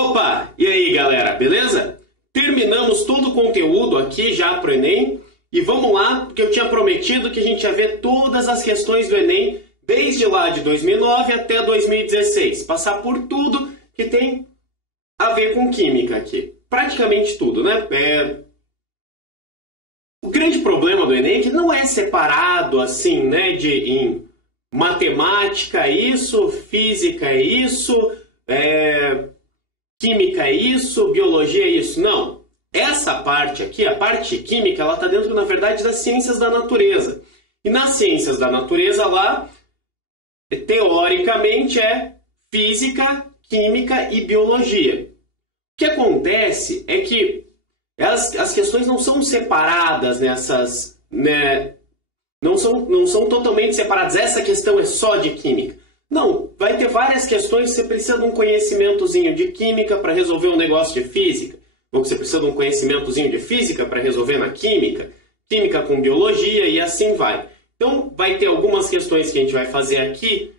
Opa! E aí, galera, beleza? Terminamos todo o conteúdo aqui já para o Enem e vamos lá, porque eu tinha prometido que a gente ia ver todas as questões do Enem desde lá de 2009 até 2016. Passar por tudo que tem a ver com química aqui. Praticamente tudo, né? O grande problema do Enem é que não é separado assim, né? Em matemática isso, física isso, química é isso, biologia é isso. Não. Essa parte aqui, a parte química, ela está dentro, na verdade, das ciências da natureza. E nas ciências da natureza lá, teoricamente, é física, química e biologia. O que acontece é que as questões não são separadas nessas, né? Não são totalmente separadas. Essa questão é só de química. Não, vai ter várias questões que você precisa de um conhecimentozinho de química para resolver um negócio de física. Ou que você precisa de um conhecimentozinho de física para resolver na química. Química com biologia e assim vai. Então, vai ter algumas questões que a gente vai fazer aqui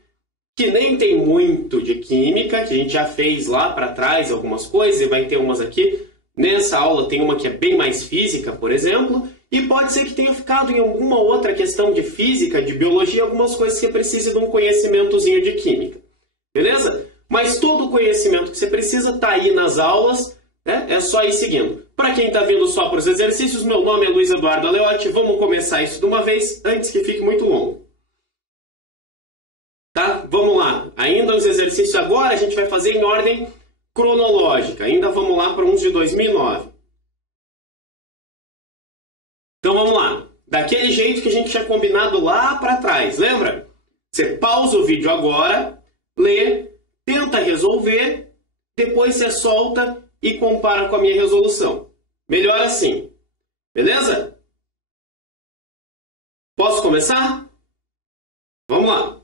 que nem tem muito de química, que a gente já fez lá para trás algumas coisas, e vai ter umas aqui. Nessa aula tem uma que é bem mais física, por exemplo, e pode ser que tenha ficado em alguma outra questão de física, de biologia, algumas coisas que você precise de um conhecimentozinho de química. Beleza? Mas todo o conhecimento que você precisa está aí nas aulas, né? É só ir seguindo. Para quem está vindo só para os exercícios, meu nome é Luiz Eduardo Aleotti. Vamos começar isso de uma vez, antes que fique muito longo. Tá? Vamos lá. Ainda os exercícios agora a gente vai fazer em ordem cronológica. Ainda vamos lá para uns de 2009. Então vamos lá. Daquele jeito que a gente tinha combinado lá para trás. Lembra? Você pausa o vídeo agora, lê, tenta resolver, depois você solta e compara com a minha resolução. Melhor assim. Beleza? Posso começar? Vamos lá.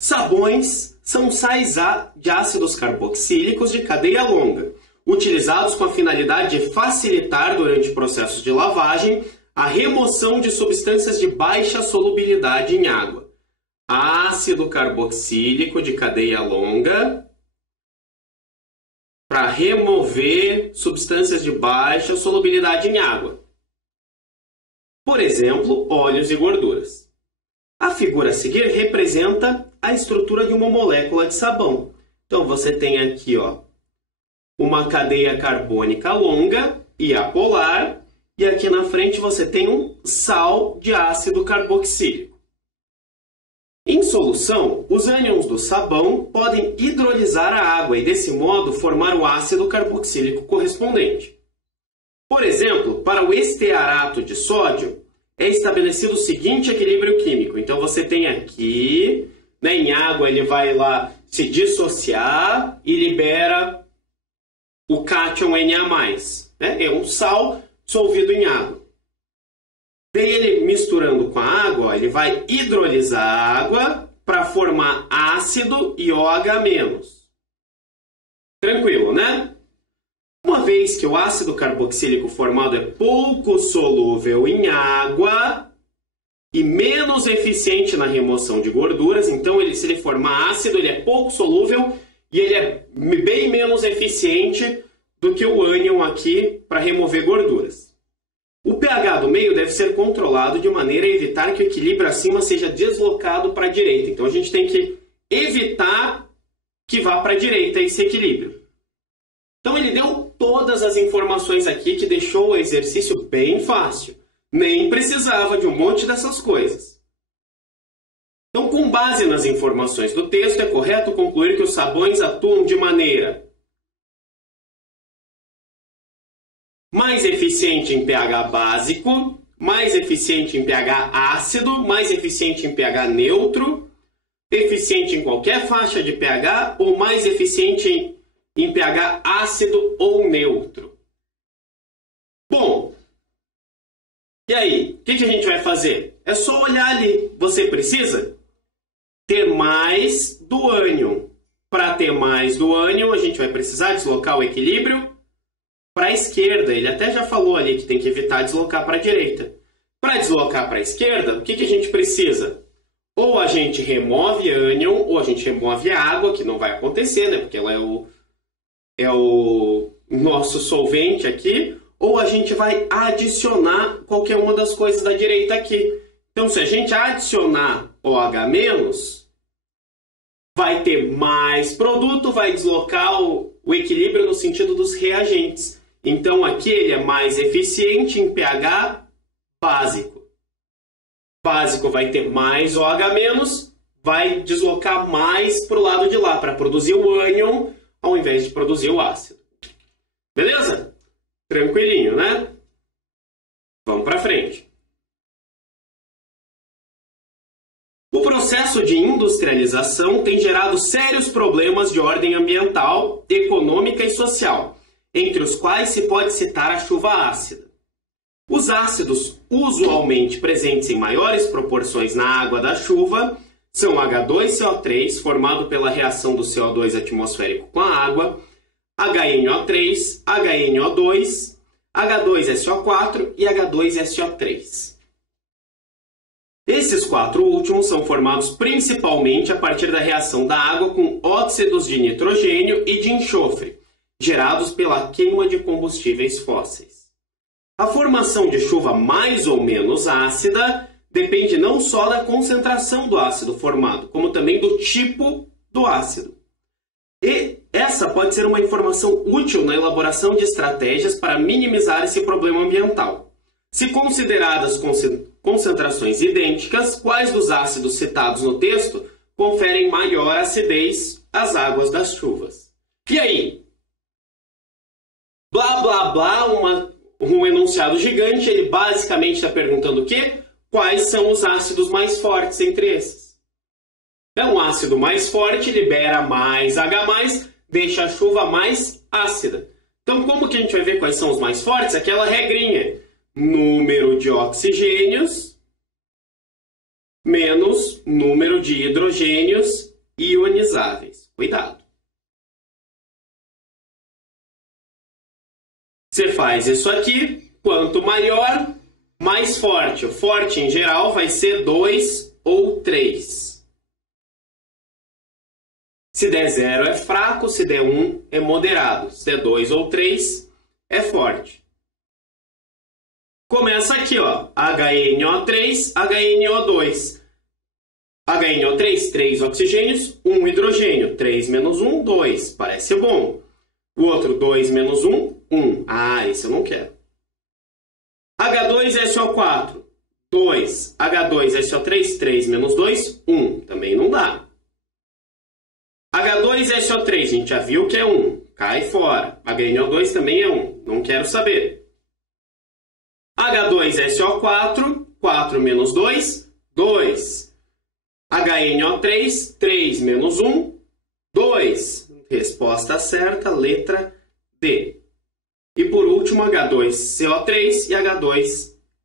Sabões são sais de ácidos carboxílicos de cadeia longa, utilizados com a finalidade de facilitar, durante processos de lavagem, a remoção de substâncias de baixa solubilidade em água. Ácido carboxílico de cadeia longa para remover substâncias de baixa solubilidade em água. Por exemplo, óleos e gorduras. A figura a seguir representa a estrutura de uma molécula de sabão. Então, você tem aqui, ó, uma cadeia carbônica longa e apolar, e aqui na frente você tem um sal de ácido carboxílico. Em solução, os ânions do sabão podem hidrolisar a água e, desse modo, formar o ácido carboxílico correspondente. Por exemplo, para o estearato de sódio, é estabelecido o seguinte equilíbrio químico. Então, você tem aqui, né, em água, ele vai lá se dissociar e libera o cátion Na+. Né? É um sal dissolvido em água. Daí, ele misturando com a água, ele vai hidrolisar a água para formar ácido e OH-. Tranquilo, né? Uma vez que o ácido carboxílico formado é pouco solúvel em água e menos eficiente na remoção de gorduras, então se ele formar ácido, ele é pouco solúvel e ele é bem menos eficiente do que o ânion aqui para remover gorduras. O pH do meio deve ser controlado de maneira a evitar que o equilíbrio acima seja deslocado para a direita. Então a gente tem que evitar que vá para a direita esse equilíbrio. Então ele deu todas as informações aqui que deixou o exercício bem fácil. Nem precisava de um monte dessas coisas. Então, com base nas informações do texto, é correto concluir que os sabões atuam de maneira mais eficiente em pH básico, mais eficiente em pH ácido, mais eficiente em pH neutro, eficiente em qualquer faixa de pH ou mais eficiente em pH ácido ou neutro. Bom, e aí? O que a gente vai fazer? É só olhar ali. Você precisa ter mais do ânion. Para ter mais do ânion, a gente vai precisar deslocar o equilíbrio para a esquerda. Ele até já falou ali que tem que evitar deslocar para a direita. Para deslocar para a esquerda, o que a gente precisa? Ou a gente remove ânion, ou a gente remove a água, que não vai acontecer, né? Porque ela é é o nosso solvente aqui, ou a gente vai adicionar qualquer uma das coisas da direita aqui. Então, se a gente adicionar OH-, vai ter mais produto, vai deslocar o equilíbrio no sentido dos reagentes. Então, aqui ele é mais eficiente em pH básico. Básico vai ter mais OH-, vai deslocar mais para o lado de lá, para produzir o ânion, ao invés de produzir o ácido. Beleza? Tranquilinho, né? Vamos para frente. O processo de industrialização tem gerado sérios problemas de ordem ambiental, econômica e social, entre os quais se pode citar a chuva ácida. Os ácidos usualmente presentes em maiores proporções na água da chuva são H2CO3, formado pela reação do CO2 atmosférico com a água, HNO3, HNO2, H2SO4 e H2SO3. Esses quatro últimos são formados principalmente a partir da reação da água com óxidos de nitrogênio e de enxofre, gerados pela queima de combustíveis fósseis. A formação de chuva mais ou menos ácida depende não só da concentração do ácido formado, como também do tipo do ácido. E essa pode ser uma informação útil na elaboração de estratégias para minimizar esse problema ambiental. Se consideradas concentrações idênticas, quais dos ácidos citados no texto conferem maior acidez às águas das chuvas? E aí? Blá, blá, blá, um enunciado gigante, ele basicamente está perguntando o quê? Quais são os ácidos mais fortes entre esses? Então, um ácido mais forte libera mais H+, deixa a chuva mais ácida. Então, como que a gente vai ver quais são os mais fortes? Aquela regrinha. Número de oxigênios menos número de hidrogênios ionizáveis. Cuidado. Você faz isso aqui, quanto maior, mais forte. O forte, em geral, vai ser 2 ou 3. Se der 0 é fraco, se der 1 é moderado. Se der 2 ou 3 é forte. Começa aqui, ó, HNO3, HNO2. HNO3, 3 oxigênios, 1 hidrogênio. 3 menos 1, 2. Parece bom. O outro, 2 menos 1, 1. Ah, esse eu não quero. H2SO4, 2. H2SO3, 3 menos 2, 1. Também não dá. H2SO3, a gente já viu que é 1. Cai fora. HNO2 também é 1. Não quero saber. H2SO4, 4 menos 2, 2. HNO3, 3 menos 1, 2. Resposta certa, letra D. E por último, H2CO3 e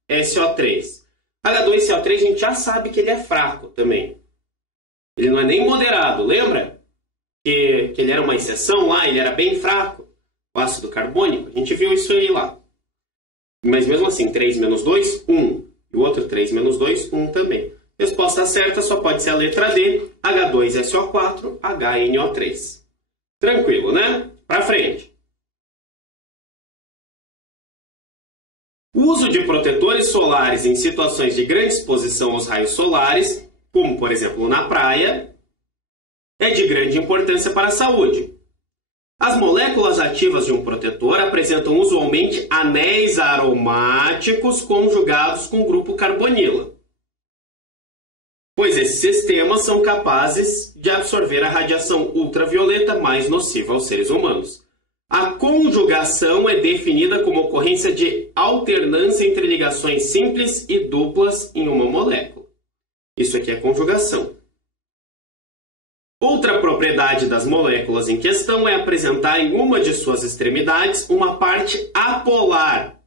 H2SO3. H2CO3 a gente já sabe que ele é fraco também. Ele não é nem moderado, lembra? Que ele era uma exceção lá, ele era bem fraco. O ácido carbônico, a gente viu isso aí lá. Mas mesmo assim, 3 menos 2, 1. E o outro 3 menos 2, 1 também. Resposta certa só pode ser a letra D, H2SO4, HNO3. Tranquilo, né? Para frente. O uso de protetores solares em situações de grande exposição aos raios solares, como por exemplo na praia, é de grande importância para a saúde. As moléculas ativas de um protetor apresentam usualmente anéis aromáticos conjugados com o grupo carbonila, pois esses sistemas são capazes de absorver a radiação ultravioleta mais nociva aos seres humanos. A conjugação é definida como ocorrência de alternância entre ligações simples e duplas em uma molécula. Isso aqui é conjugação. Outra propriedade das moléculas em questão é apresentar em uma de suas extremidades uma parte apolar.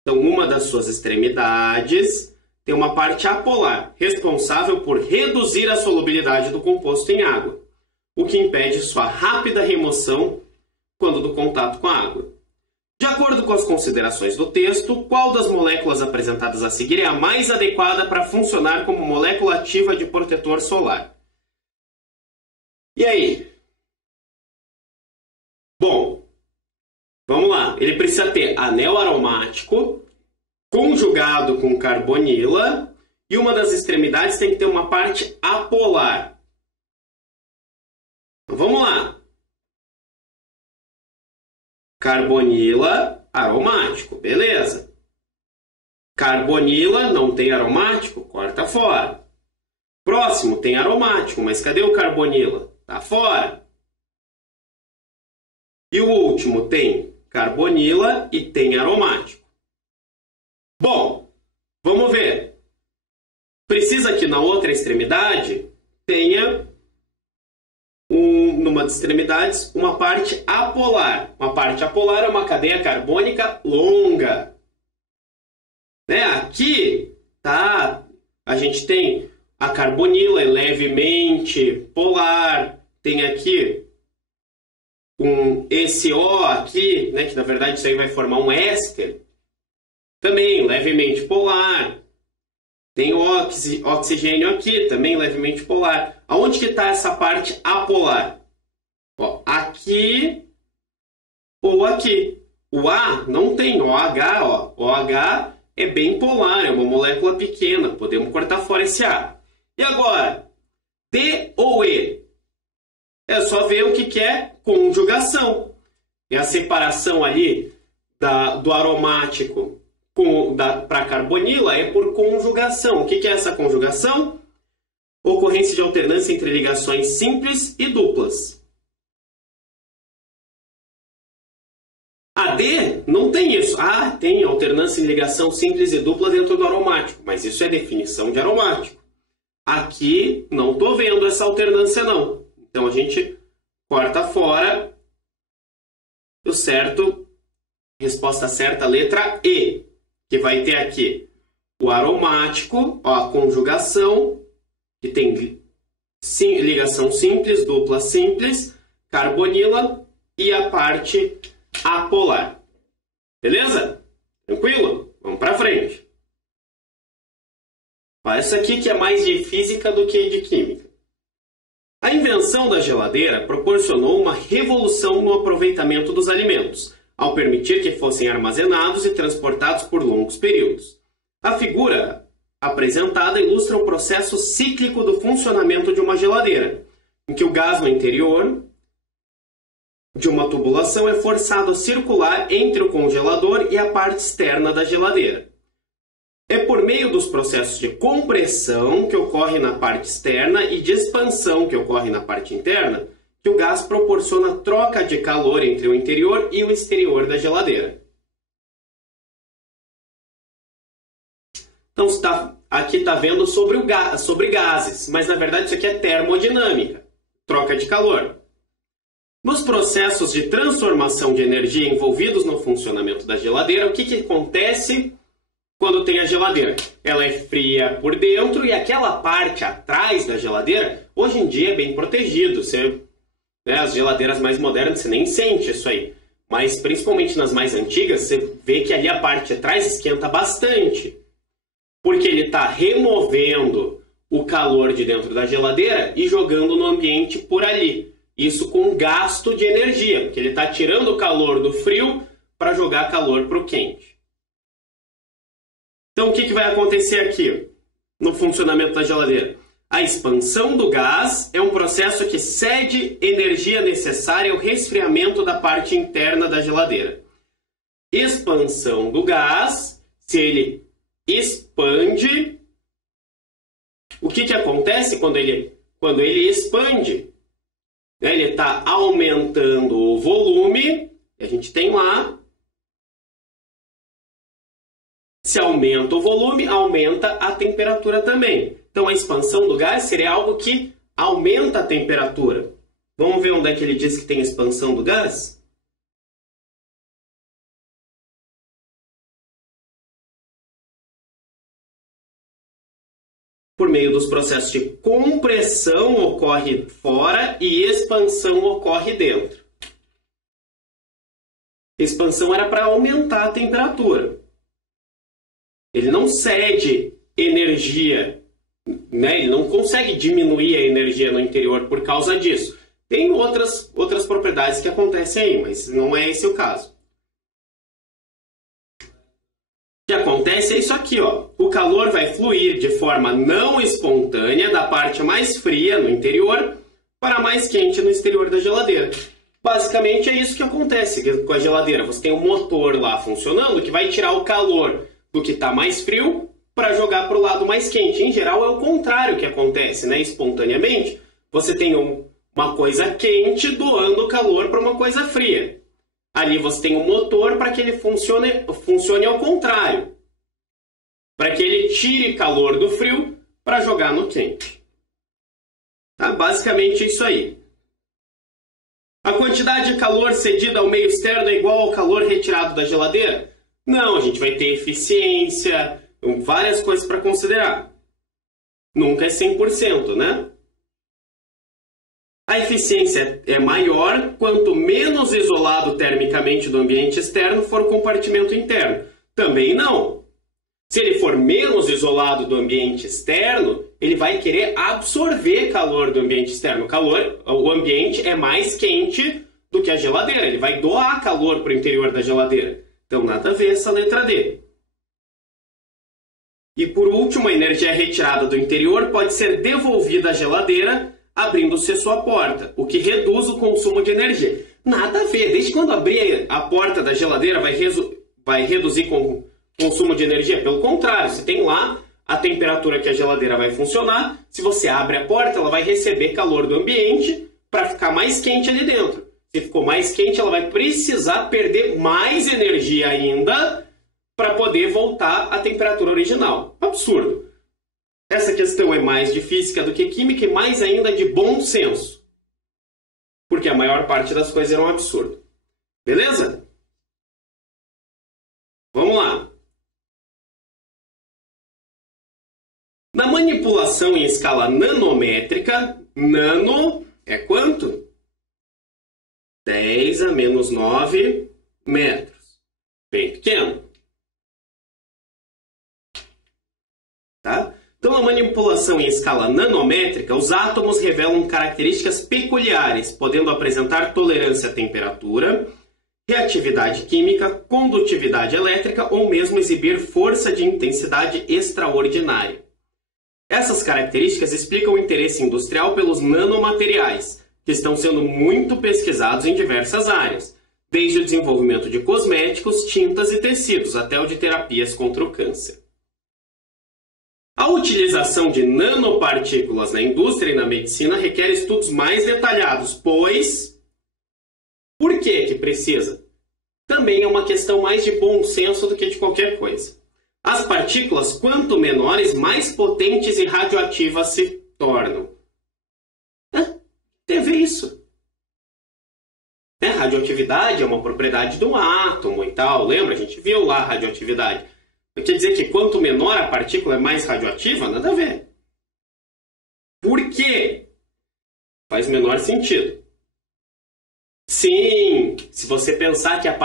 Então, uma das suas extremidades tem uma parte apolar, responsável por reduzir a solubilidade do composto em água, o que impede sua rápida remoção quando do contato com a água. De acordo com as considerações do texto, qual das moléculas apresentadas a seguir é a mais adequada para funcionar como molécula ativa de protetor solar? E aí? Bom, vamos lá. Ele precisa ter anel aromático conjugado com carbonila e uma das extremidades tem que ter uma parte apolar. Então, vamos lá. Carbonila, aromático, beleza. Carbonila não tem aromático, corta fora. Próximo tem aromático, mas cadê o carbonila? Tá fora. E o último tem carbonila e tem aromático. Bom, vamos ver. Precisa que na outra extremidade tenha, numa das extremidades, uma parte apolar. Uma parte apolar é uma cadeia carbônica longa. Né? Aqui, tá, a gente tem a carbonila, é levemente polar. Tem aqui esse O aqui, né, que na verdade isso aí vai formar um éster. Também levemente polar. Tem oxigênio aqui, também levemente polar. Aonde que está essa parte apolar? Ó, aqui ou aqui. O A não tem OH, ó. OH é bem polar, é uma molécula pequena. Podemos cortar fora esse A. E agora, D ou E? É só ver o que é conjugação. É a separação ali do aromático para carbonila é por conjugação. O que é essa conjugação? Ocorrência de alternância entre ligações simples e duplas. A D não tem isso. Ah, tem alternância em ligação simples e dupla dentro do aromático, mas isso é definição de aromático. Aqui não estou vendo essa alternância não. Então a gente corta fora. O certo, resposta certa, letra E. Que vai ter aqui o aromático, ó, a conjugação, que tem ligação simples, dupla simples, carbonila e a parte apolar. Beleza? Tranquilo? Vamos para frente. Ó, essa aqui que é mais de física do que de química. A invenção da geladeira proporcionou uma revolução no aproveitamento dos alimentos, ao permitir que fossem armazenados e transportados por longos períodos. A figura apresentada ilustra o processo cíclico do funcionamento de uma geladeira, em que o gás no interior de uma tubulação é forçado a circular entre o congelador e a parte externa da geladeira. É por meio dos processos de compressão, que ocorre na parte externa, e de expansão, que ocorre na parte interna, que o gás proporciona troca de calor entre o interior e o exterior da geladeira. Então, aqui está vendo sobre gases, mas na verdade isso aqui é termodinâmica, troca de calor. Nos processos de transformação de energia envolvidos no funcionamento da geladeira, o que acontece quando tem a geladeira? Ela é fria por dentro e aquela parte atrás da geladeira, hoje em dia é bem protegido. As geladeiras mais modernas, você nem sente isso aí. Mas, principalmente nas mais antigas, você vê que ali a parte de trás esquenta bastante. Porque ele está removendo o calor de dentro da geladeira e jogando no ambiente por ali. Isso com gasto de energia, porque ele está tirando o calor do frio para jogar calor para o quente. Então, o que vai acontecer aqui no funcionamento da geladeira? A expansão do gás é um processo que cede energia necessária ao resfriamento da parte interna da geladeira. Expansão do gás, se ele expande, o que acontece quando ele expande? Ele está aumentando o volume, a gente tem lá. Se aumenta o volume, aumenta a temperatura também. Então, a expansão do gás seria algo que aumenta a temperatura. Vamos ver onde é que ele diz que tem expansão do gás? Por meio dos processos de compressão ocorre fora e expansão ocorre dentro. Expansão era para aumentar a temperatura. Ele não cede energia, né? Ele não consegue diminuir a energia no interior por causa disso. Tem outras propriedades que acontecem aí, mas não é esse o caso. O que acontece é isso aqui, ó. O calor vai fluir de forma não espontânea da parte mais fria no interior para a mais quente no exterior da geladeira. Basicamente é isso que acontece com a geladeira. Você tem um motor lá funcionando que vai tirar o calor do que está mais frio para jogar para o lado mais quente. Em geral é o contrário que acontece, né? Espontaneamente, você tem uma coisa quente doando calor para uma coisa fria. Ali você tem um motor para que ele funcione ao contrário. Para que ele tire calor do frio para jogar no quente. Tá? Basicamente isso aí. A quantidade de calor cedida ao meio externo é igual ao calor retirado da geladeira? Não, a gente vai ter eficiência, várias coisas para considerar. Nunca é 100%, né? A eficiência é maior quanto menos isolado termicamente do ambiente externo for o compartimento interno. Também não. Se ele for menos isolado do ambiente externo, ele vai querer absorver calor do ambiente externo. O ambiente é mais quente do que a geladeira. Ele vai doar calor para o interior da geladeira. Então, nada a ver essa letra D. E por último, a energia retirada do interior pode ser devolvida à geladeira abrindo-se a sua porta, o que reduz o consumo de energia. Nada a ver. Desde quando abrir a porta da geladeira vai reduzir o consumo de energia? Pelo contrário, você tem lá a temperatura que a geladeira vai funcionar. Se você abre a porta, ela vai receber calor do ambiente para ficar mais quente ali dentro. Se ficou mais quente, ela vai precisar perder mais energia ainda para poder voltar à temperatura original. Absurdo. Essa questão é mais de física do que química e mais ainda de bom senso. Porque a maior parte das coisas era um absurdo. Beleza? Vamos lá. Na manipulação em escala nanométrica, nano é quanto? 10 a menos 9 metros. Bem pequeno. Tá? Então, na manipulação em escala nanométrica, os átomos revelam características peculiares, podendo apresentar tolerância à temperatura, reatividade química, condutividade elétrica ou mesmo exibir força de intensidade extraordinária. Essas características explicam o interesse industrial pelos nanomateriais, que estão sendo muito pesquisados em diversas áreas, desde o desenvolvimento de cosméticos, tintas e tecidos, até o de terapias contra o câncer. A utilização de nanopartículas na indústria e na medicina requer estudos mais detalhados, pois... Por que precisa? Também é uma questão mais de bom senso do que de qualquer coisa. As partículas, quanto menores, mais potentes e radioativas se tornam. Tem a ver isso. Radioatividade é uma propriedade do átomo e tal. Lembra? A gente viu lá a radioatividade. Quer dizer que quanto menor a partícula é mais radioativa? Nada a ver. Por quê? Faz menor sentido. Sim, se você pensar que as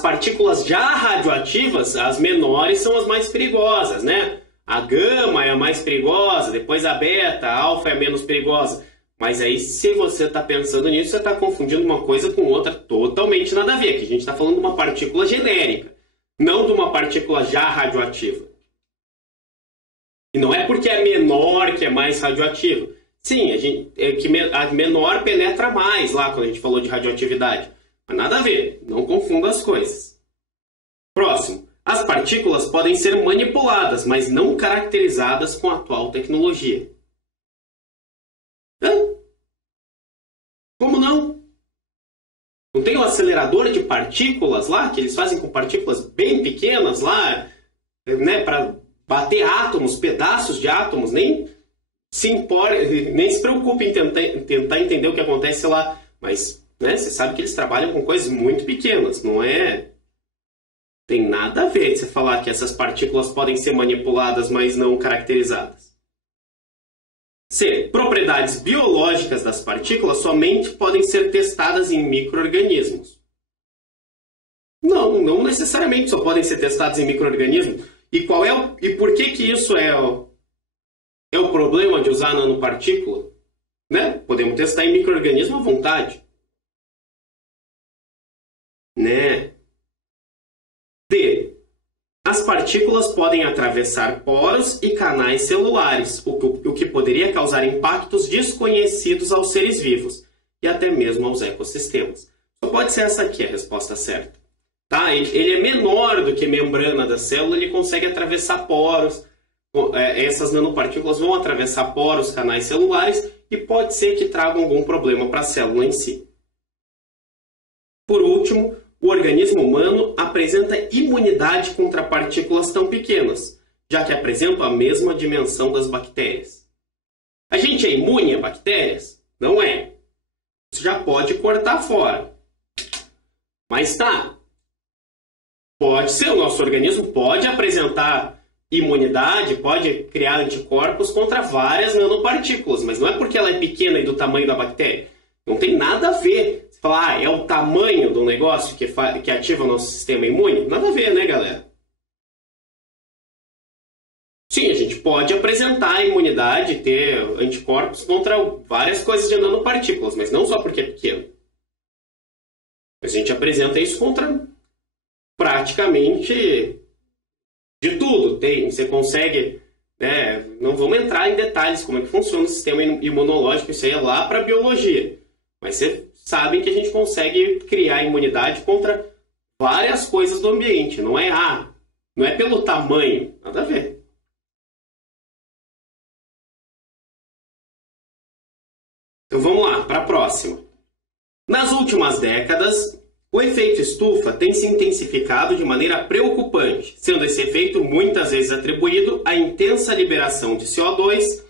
partículas já radioativas, as menores são as mais perigosas, né? A gama é a mais perigosa, depois a beta, a alfa é a menos perigosa. Mas aí, se você está pensando nisso, você está confundindo uma coisa com outra totalmente nada a ver. Aqui a gente está falando de uma partícula genérica, não de uma partícula já radioativa. E não é porque é menor que é mais radioativo. Sim, a menor penetra mais lá quando a gente falou de radioatividade. Mas nada a ver, não confunda as coisas. Próximo. As partículas podem ser manipuladas, mas não caracterizadas com a atual tecnologia. Como não? Não tem um acelerador de partículas lá, que eles fazem com partículas bem pequenas lá, né, para bater átomos, pedaços de átomos, nem se preocupe em tentar entender o que acontece lá. Mas, né, você sabe que eles trabalham com coisas muito pequenas, não é? Tem nada a ver de você falar que essas partículas podem ser manipuladas, mas não caracterizadas. C. Propriedades biológicas das partículas somente podem ser testadas em micro-organismos. Não necessariamente só podem ser testadas em micro-organismos. E por que isso é o problema de usar nanopartícula? né? Podemos testar em micro-organismo à vontade. Né? D. As partículas podem atravessar poros e canais celulares, o que poderia causar impactos desconhecidos aos seres vivos e até mesmo aos ecossistemas. Só pode ser essa aqui a resposta certa. Tá? Ele é menor do que a membrana da célula, ele consegue atravessar poros. Essas nanopartículas vão atravessar poros, canais celulares e pode ser que tragam algum problema para a célula em si. Por último, o organismo humano apresenta imunidade contra partículas tão pequenas, já que apresentam a mesma dimensão das bactérias. A gente é imune a bactérias? Não é. Isso já pode cortar fora. Mas tá. Pode ser, o nosso organismo pode apresentar imunidade, pode criar anticorpos contra várias nanopartículas, mas não é porque ela é pequena e do tamanho da bactéria. Não tem nada a ver. Você fala, é o tamanho do negócio que ativa o nosso sistema imune? Nada a ver, né, galera? Sim, a gente pode apresentar imunidade, ter anticorpos contra várias coisas de nanopartículas, mas não só porque é pequeno. A gente apresenta isso contra praticamente de tudo. Você consegue... não vamos entrar em detalhes como é que funciona o sistema imunológico, isso aí é lá para a biologia. Mas você sabe que a gente consegue criar imunidade contra várias coisas do ambiente. Não é pelo tamanho, nada a ver. Então vamos lá, para a próxima. Nas últimas décadas, o efeito estufa tem se intensificado de maneira preocupante, sendo esse efeito muitas vezes atribuído à intensa liberação de CO2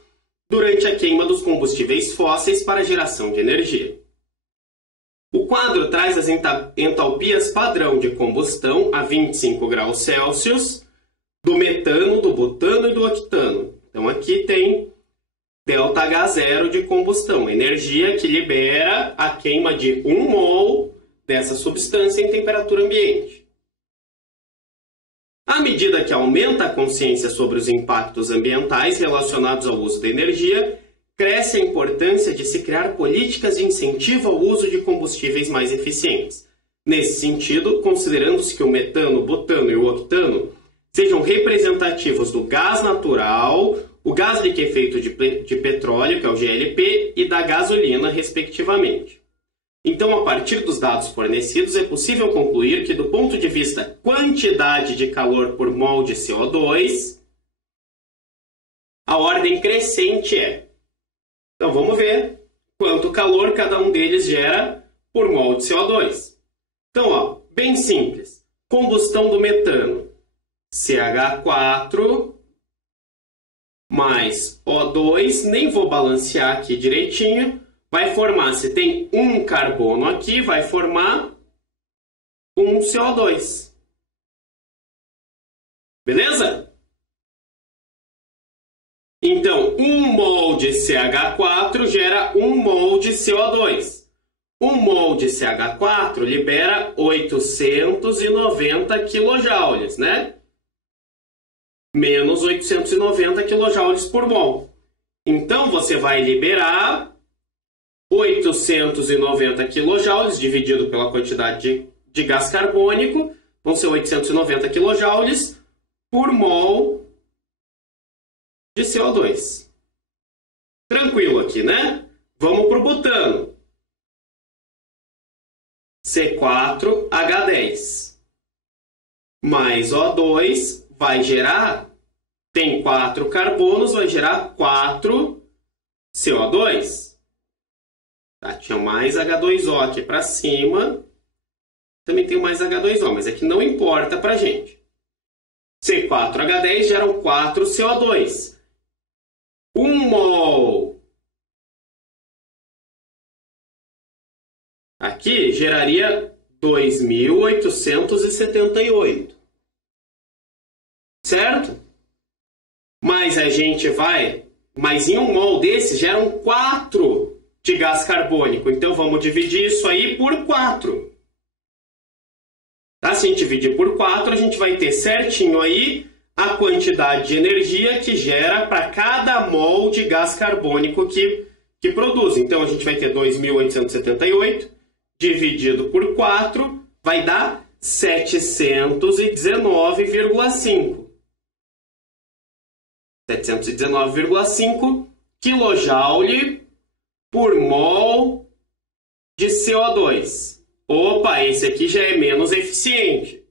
durante a queima dos combustíveis fósseis para a geração de energia. O quadro traz as entalpias padrão de combustão a 25 graus Celsius do metano, do butano e do octano. Então aqui tem ΔH0 de combustão, energia que libera a queima de 1 mol dessa substância em temperatura ambiente. À medida que aumenta a consciência sobre os impactos ambientais relacionados ao uso da energia, cresce a importância de se criar políticas de incentivo ao uso de combustíveis mais eficientes. Nesse sentido, considerando-se que o metano, o butano e o octano sejam representativos do gás natural, o gás de efeito de petróleo, que é o GLP, e da gasolina, respectivamente. Então, a partir dos dados fornecidos, é possível concluir que, do ponto de vista quantidade de calor por mol de CO2, a ordem crescente é. Então, vamos ver quanto calor cada um deles gera por mol de CO2. Então, bem simples. Combustão do metano, CH4 mais O2, nem vou balancear aqui direitinho, vai formar, se tem um carbono aqui, vai formar um CO2. Beleza? Então, 1 mol de CH4 gera 1 mol de CO2. 1 mol de CH4 libera 890 kJ, né? Menos 890 kJ por mol. Então, você vai liberar 890 kJ dividido pela quantidade de gás carbônico, vão ser 890 kJ por mol de CO2. Tranquilo aqui, né? Vamos para o butano. C4H10 mais O2 vai gerar, tem 4 carbonos, vai gerar 4 CO2. Tá, tinha mais H2O aqui para cima. Também tem mais H2O, mas aqui não importa para a gente. C4H10 geram 4 CO2. 1 mol aqui geraria 2.878. Certo? Mas a gente vai... Mas em 1 mol desses geram 4 de gás carbônico. Então vamos dividir isso aí por 4. Tá? Se a gente dividir por 4, a gente vai ter certinho aí a quantidade de energia que gera para cada mol de gás carbônico que que produz. Então, a gente vai ter 2.878 dividido por 4, vai dar 719,5. 719,5 kJ por mol de CO2. Opa, esse aqui já é menos eficiente.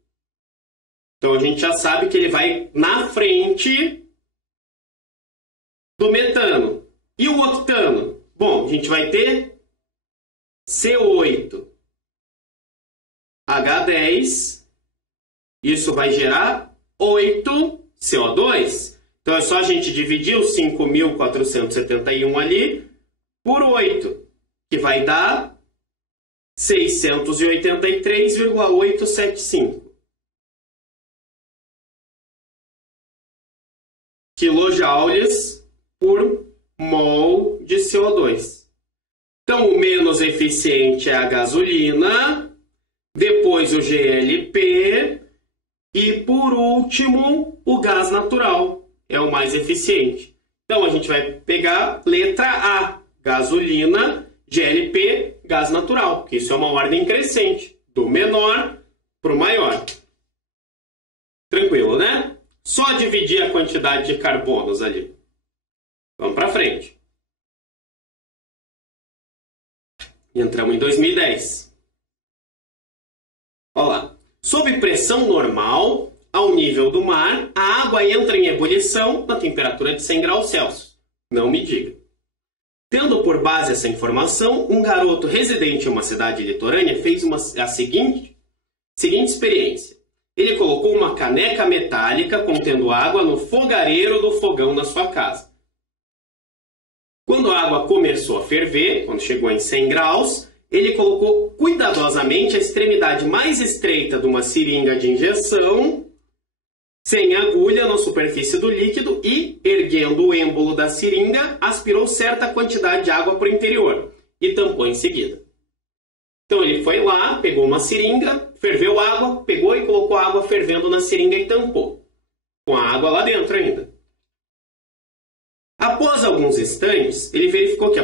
Então, a gente já sabe que ele vai na frente do metano. E o octano? Bom, a gente vai ter C8, H10, isso vai gerar 8 CO2. Então, é só a gente dividir os 5.471 ali por 8, que vai dar 683,875 quilojoules por mol de CO2. Então, o menos eficiente é a gasolina, depois o GLP e, por último, o gás natural. É o mais eficiente. Então, a gente vai pegar letra A, gasolina, GLP, gás natural, porque isso é uma ordem crescente, do menor para o maior. Tranquilo, né? Só dividir a quantidade de carbonos ali. Vamos para frente. Entramos em 2010. Olha lá. Sob pressão normal, ao nível do mar, a água entra em ebulição na temperatura de 100 graus Celsius. Não me diga. Tendo por base essa informação, um garoto residente em uma cidade litorânea fez a seguinte experiência. Ele colocou uma caneca metálica contendo água no fogareiro do fogão na sua casa. Quando a água começou a ferver, quando chegou em 100 graus, ele colocou cuidadosamente a extremidade mais estreita de uma seringa de injeção, sem agulha, na superfície do líquido e, erguendo o êmbolo da seringa, aspirou certa quantidade de água para o interior e tampou em seguida. Então ele foi lá, pegou uma seringa, ferveu água, pegou e colocou a água fervendo na seringa e tampou, com a água lá dentro ainda. Após alguns instantes, ele verificou que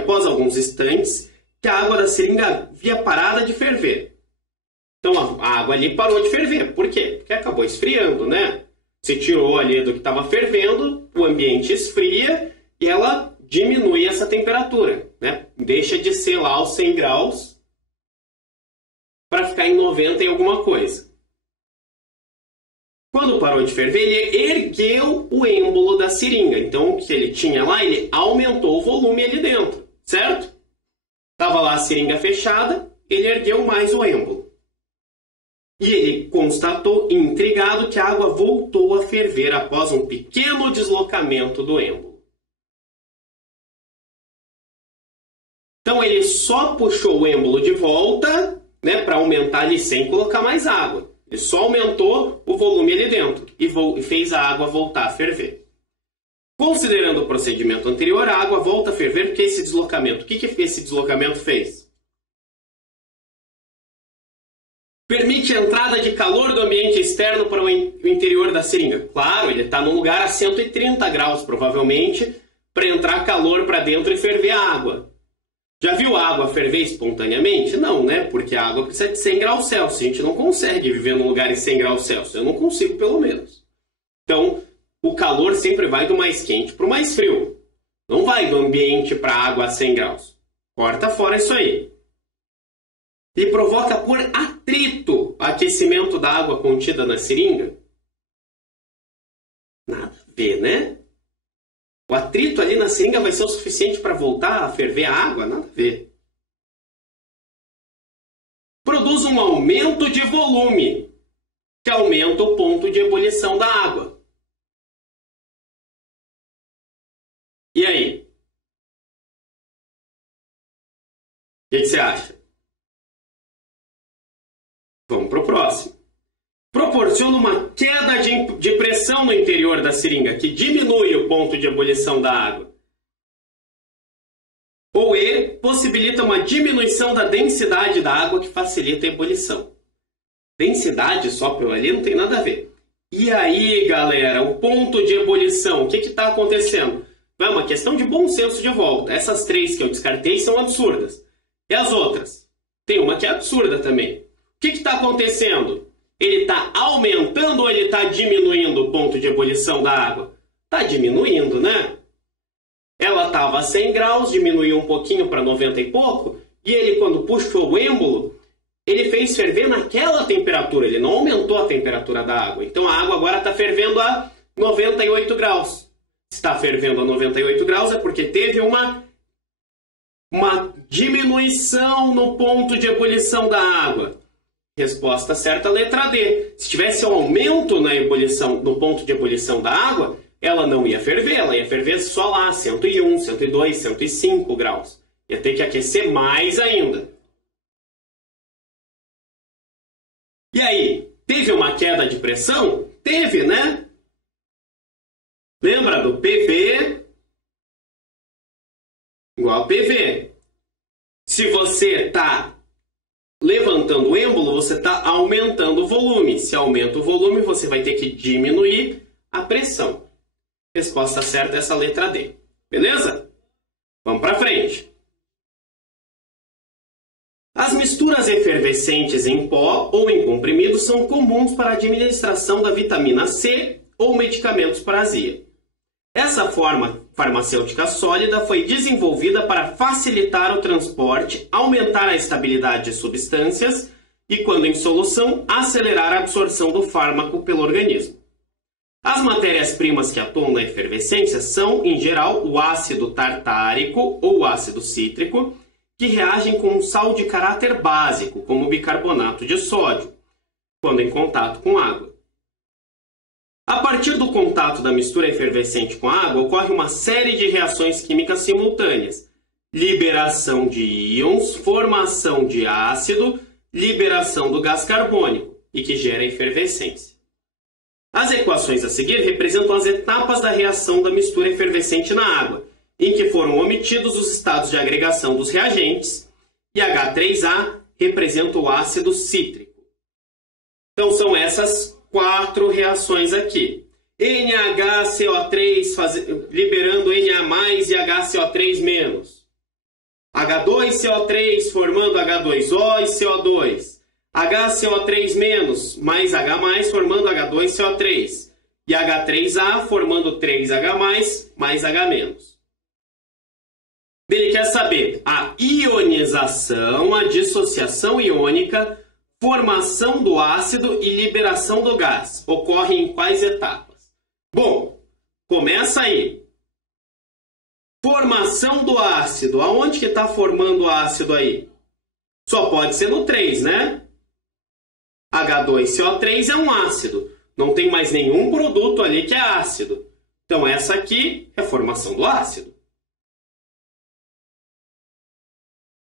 que a água da seringa havia parado de ferver. Então a água ali parou de ferver. Por quê? Porque acabou esfriando, né? Você tirou ali do que estava fervendo, o ambiente esfria e ela diminui essa temperatura, né? Deixa de ser lá os 100 graus para ficar em 90 e alguma coisa. Quando parou de ferver, ele ergueu o êmbolo da seringa. Então, o que ele tinha lá, ele aumentou o volume ali dentro, certo? Estava lá a seringa fechada, ele ergueu mais o êmbolo. E ele constatou, intrigado, que a água voltou a ferver após um pequeno deslocamento do êmbolo. Então, ele só puxou o êmbolo de volta, né, para aumentar ali sem colocar mais água. Ele só aumentou o volume ali dentro e fez a água voltar a ferver. Considerando o procedimento anterior, a água volta a ferver porque esse deslocamento. O que esse deslocamento fez? Permite a entrada de calor do ambiente externo para o interior da seringa. Claro, ele está num lugar a 130 graus, provavelmente, para entrar calor para dentro e ferver a água. Já viu a água ferver espontaneamente? Não, né? Porque a água precisa de 100 graus Celsius. A gente não consegue viver num lugar em 100 graus Celsius. Eu não consigo, pelo menos. Então, o calor sempre vai do mais quente para o mais frio. Não vai do ambiente para a água a 100 graus. Corta fora isso aí. E provoca por atrito o aquecimento da água contida na seringa? Nada a ver, né? O atrito ali na seringa vai ser o suficiente para voltar a ferver a água? Nada a ver. Produz um aumento de volume, que aumenta o ponto de ebulição da água. E aí? O que você acha? Vamos para o próximo. Proporciona uma queda de pressão no interior da seringa, que diminui o ponto de ebulição da água. Ou E, possibilita uma diminuição da densidade da água, que facilita a ebulição. Densidade só pelo ali não tem nada a ver. E aí, galera, o ponto de ebulição, o que está acontecendo? É uma questão de bom senso de volta. Essas 3 que eu descartei são absurdas. E as outras? Tem uma que é absurda também. O que está acontecendo? Ele está aumentando ou ele está diminuindo o ponto de ebulição da água? Está diminuindo, né? Ela estava a 100 graus, diminuiu um pouquinho para 90 e pouco, e ele, quando puxou o êmbolo, ele fez ferver naquela temperatura, ele não aumentou a temperatura da água. Então a água agora está fervendo a 98 graus. Está fervendo a 98 graus é porque teve uma diminuição no ponto de ebulição da água. Resposta certa, letra D. Se tivesse um aumento na ebulição, no ponto de ebulição da água, ela não ia ferver, ela ia ferver só lá, 101, 102, 105 graus. Ia ter que aquecer mais ainda. E aí, teve uma queda de pressão? Teve, né? Lembra do PV igual a PV. Se você está levantando o êmbolo, você está aumentando o volume. Se aumenta o volume, você vai ter que diminuir a pressão. Resposta certa é essa letra D. Beleza? Vamos para frente. As misturas efervescentes em pó ou em comprimido são comuns para a administração da vitamina C ou medicamentos para azia. Essa forma farmacêutica sólida foi desenvolvida para facilitar o transporte, aumentar a estabilidade de substâncias e, quando em solução, acelerar a absorção do fármaco pelo organismo. As matérias-primas que atuam na efervescência são, em geral, o ácido tartárico ou ácido cítrico, que reagem com um sal de caráter básico, como o bicarbonato de sódio, quando em contato com água. A partir do contato da mistura efervescente com a água, ocorre uma série de reações químicas simultâneas. Liberação de íons, formação de ácido, liberação do gás carbônico, e que gera efervescência. As equações a seguir representam as etapas da reação da mistura efervescente na água, em que foram omitidos os estados de agregação dos reagentes, e H3A representa o ácido cítrico. Então são essas 4 reações aqui. NaHCO3 liberando Na+, e HCO3-. H2CO3 formando H2O e CO2. HCO3- mais H+, formando H2CO3. E H3A formando 3H+, mais H-. Ele quer saber a ionização, a dissociação iônica, formação do ácido e liberação do gás. Ocorre em quais etapas? Bom, começa aí. Formação do ácido. Aonde que está formando o ácido aí? Só pode ser no 3, né? H2CO3 é um ácido. Não tem mais nenhum produto ali que é ácido. Então essa aqui é a formação do ácido.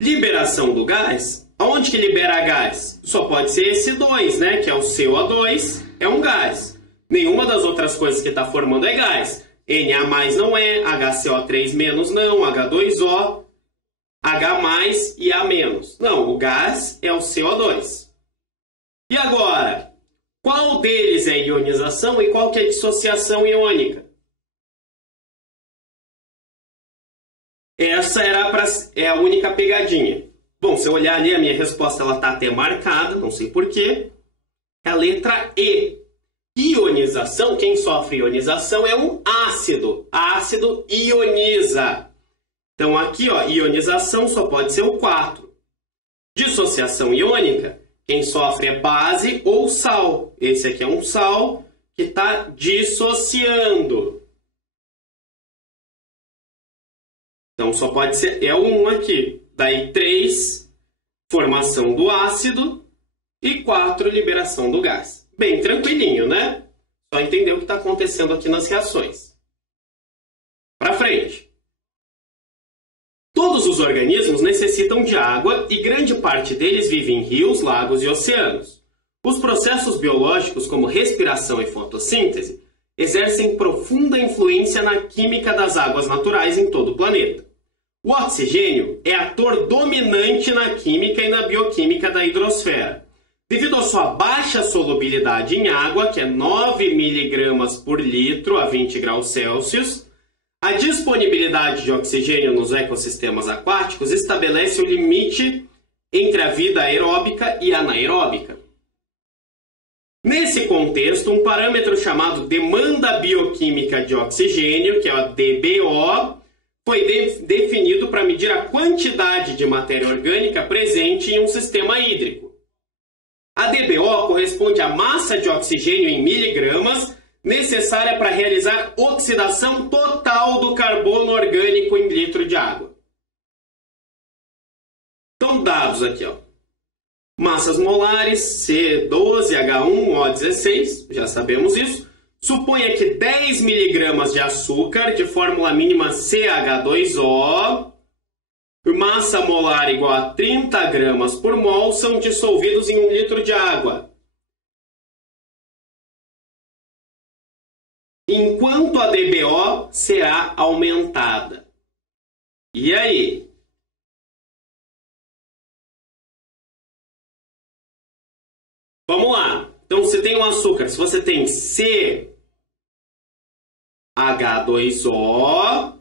Liberação do gás. Aonde que libera gás? Só pode ser esse 2, né? Que é o CO2, é um gás. Nenhuma das outras coisas que está formando é gás. Na+ não é, HCO3- não, H2O, H+ e A-. Não, o gás é o CO2. E agora, qual deles é ionização e qual que é dissociação iônica? Essa é a única pegadinha. Bom, se eu olhar ali, a minha resposta está até marcada, não sei porquê. É a letra E. Ionização, quem sofre ionização é um ácido. Ácido ioniza. Então aqui, ó, ionização só pode ser o 4. Dissociação iônica, quem sofre é base ou sal. Esse aqui é um sal que está dissociando. Então só pode ser, é o 1 aqui. Daí 3, formação do ácido e 4, liberação do gás. Bem tranquilinho, né? Só entender o que está acontecendo aqui nas reações. Para frente. Todos os organismos necessitam de água e grande parte deles vive em rios, lagos e oceanos. Os processos biológicos, como respiração e fotossíntese, exercem profunda influência na química das águas naturais em todo o planeta. O oxigênio é ator dominante na química e na bioquímica da hidrosfera. Devido à sua baixa solubilidade em água, que é 9 mg por litro a 20 graus Celsius, A disponibilidade de oxigênio nos ecossistemas aquáticos estabelece o limite entre a vida aeróbica e anaeróbica. Nesse contexto, um parâmetro chamado demanda bioquímica de oxigênio, que é a DBO, foi definido para medir a quantidade de matéria orgânica presente em um sistema hídrico. A DBO corresponde à massa de oxigênio em miligramas necessária para realizar oxidação total do carbono orgânico em litro de água. Então, dados aqui, ó. Massas molares C12H1O16, já sabemos isso. Suponha que 10 mg de açúcar de fórmula mínima CH2O, massa molar igual a 30 gramas por mol, são dissolvidos em 1 litro de água. Enquanto a DBO será aumentada. E aí? Vamos lá. Então, você tem um açúcar. Se você tem CH2O,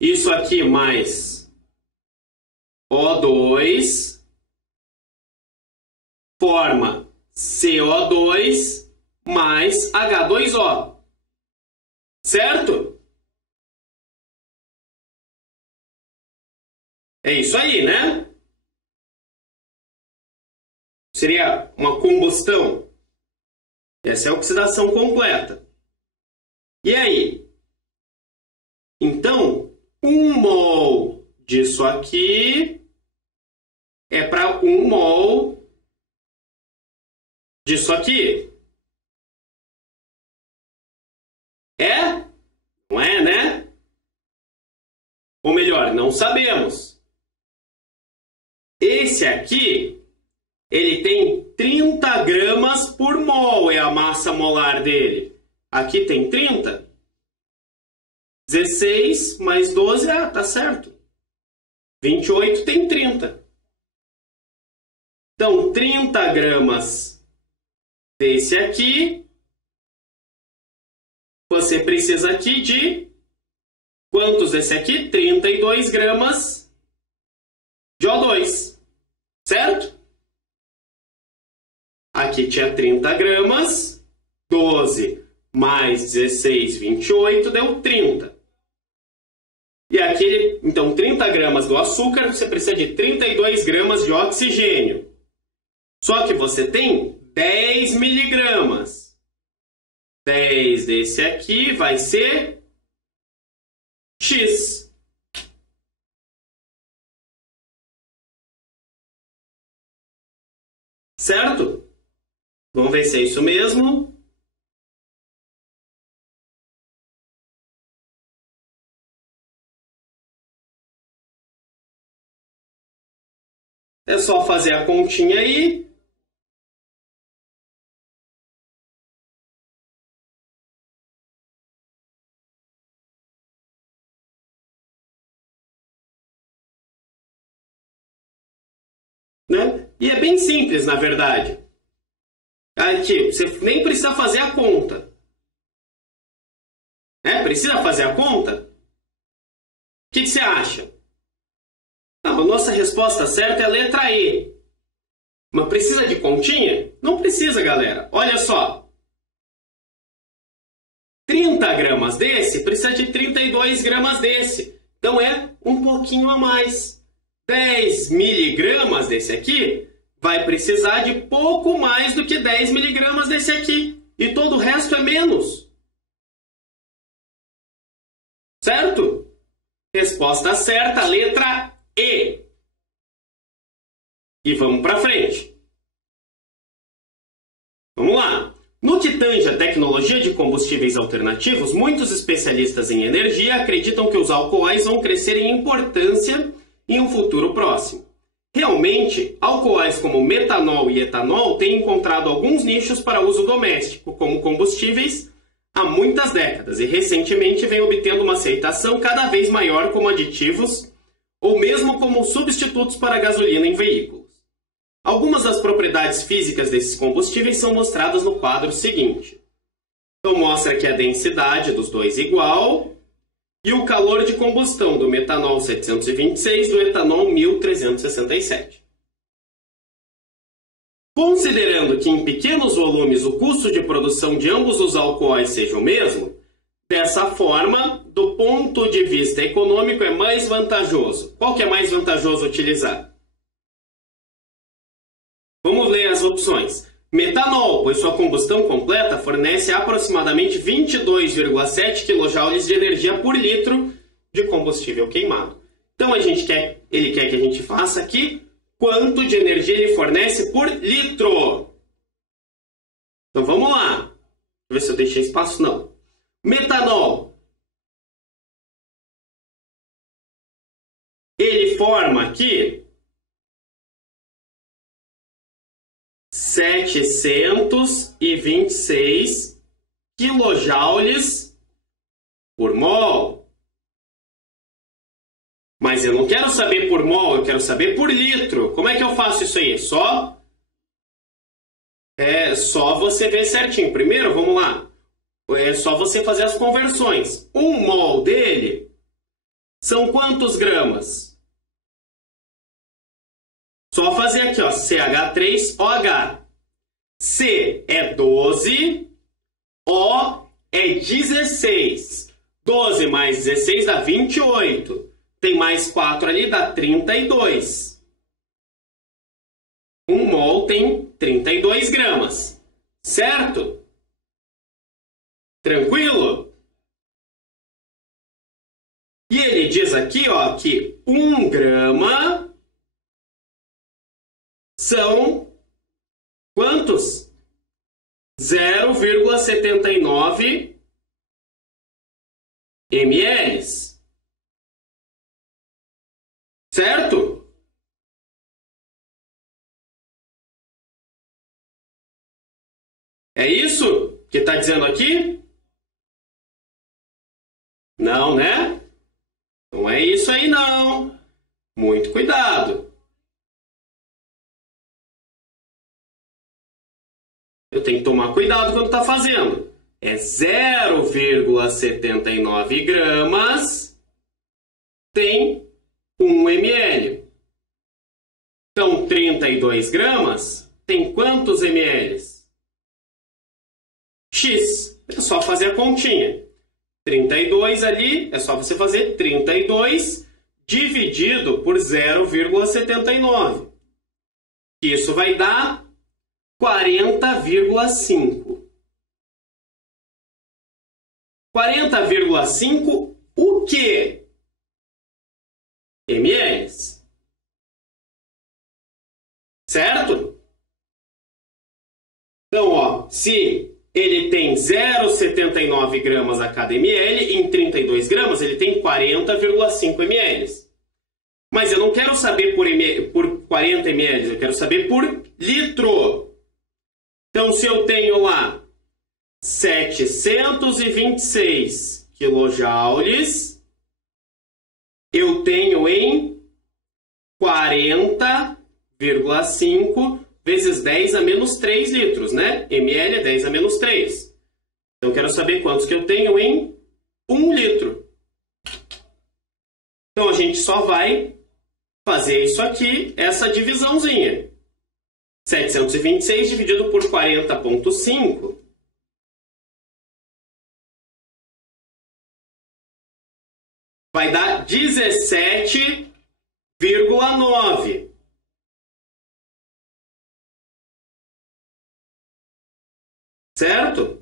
isso aqui mais O2, forma CO2 mais H2O. Certo? É isso aí, né? Seria uma combustão. Essa é a oxidação completa. E aí? Então, 1 mol disso aqui é para 1 mol disso aqui. É? Não é, né? Ou melhor, não sabemos. Esse aqui, ele tem 30 gramas por mol, é a massa molar dele. Aqui tem 30. 16 mais 12, tá certo. 28 tem 30. Então, 30 gramas desse aqui, você precisa aqui de quantos desse aqui? 32 gramas de O2, certo? Aqui tinha 30 gramas, 12 mais 16, 28, deu 30. E aqui, então, 30 gramas do açúcar, você precisa de 32 gramas de oxigênio. Só que você tem 10 miligramas. 10 desse aqui vai ser X. Certo? Vamos ver se é isso mesmo. É só fazer a continha aí. Né? E é bem simples, na verdade. Aqui, você nem precisa fazer a conta. Precisa fazer a conta? O que você acha? A nossa resposta certa é a letra E. Mas precisa de continha? Não precisa, galera. Olha só. 30 gramas desse precisa de 32 gramas desse. Então é um pouquinho a mais. 10 miligramas desse aqui vai precisar de pouco mais do que 10 miligramas desse aqui. E todo o resto é menos. Certo? Resposta certa, letra E. E vamos para frente. Vamos lá. No que tange a tecnologia de combustíveis alternativos, muitos especialistas em energia acreditam que os alcoóis vão crescer em importância em um futuro próximo. Realmente, alcoóis como metanol e etanol têm encontrado alguns nichos para uso doméstico, como combustíveis, há muitas décadas e recentemente vem obtendo uma aceitação cada vez maior como aditivos ou mesmo como substitutos para a gasolina em veículos. Algumas das propriedades físicas desses combustíveis são mostradas no quadro seguinte. Então, mostra que a densidade dos dois é igual e o calor de combustão do metanol 726 do etanol 1367. Considerando que em pequenos volumes o custo de produção de ambos os alcoóis seja o mesmo, dessa forma, do ponto de vista econômico, é mais vantajoso. Qual que é mais vantajoso utilizar? Vamos ler as opções. Metanol, pois sua combustão completa fornece aproximadamente 22,7 kJ de energia por litro de combustível queimado. Então, ele quer que a gente faça aqui quanto de energia ele fornece por litro. Então, vamos lá. Deixa eu ver se eu deixei espaço. Não. Metanol. Ele forma aqui 726 quilojoules por mol. Mas eu não quero saber por mol, eu quero saber por litro. Como é que eu faço isso aí? Só você ver certinho. Primeiro, vamos lá. É só você fazer as conversões. 1 mol dele são quantos gramas? Só fazer aqui, ó, CH3OH. C é 12, O é 16. 12 mais 16 dá 28. Tem mais 4 ali, dá 32. 1 mol tem 32 gramas. Certo? Tranquilo? E ele diz aqui, ó, que 1 grama são quantos? 0,79 ml. Certo? É isso que está dizendo aqui? Não, né? Não é isso aí, não. Muito cuidado. Eu tenho que tomar cuidado quando está fazendo. É 0,79 gramas tem 1 ml. Então, 32 gramas tem quantos ml? X. É só fazer a continha. 32 ali, é só você fazer 32 dividido por 0,79. Isso vai dar 40,5. 40,5 o quê? ml. Certo? Então, ó, se ele tem 0,79 gramas a cada ml, em 32 gramas ele tem 40,5 ml. Mas eu não quero saber por 40 ml, eu quero saber por litro. Então, se eu tenho lá 726 quilojoules, eu tenho em 40,5 vezes 10 a menos 3 litros, né? ml é 10 a menos 3. Então, eu quero saber quantos que eu tenho em 1 litro. Então, a gente só vai fazer isso aqui, essa divisãozinha. 726 dividido por 40,5 vai dar 17,9. Certo?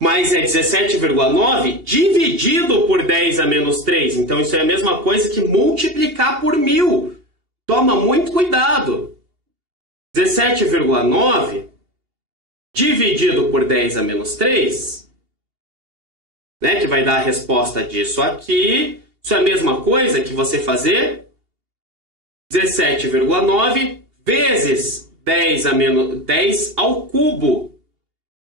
Mas é 17,9 dividido por 10 a menos 3. Então, isso é a mesma coisa que multiplicar por 1000. Toma muito cuidado. 17,9 dividido por 10 a menos 3, né, que vai dar a resposta disso aqui. Isso é a mesma coisa que você fazer 17,9 vezes 10 ao cubo.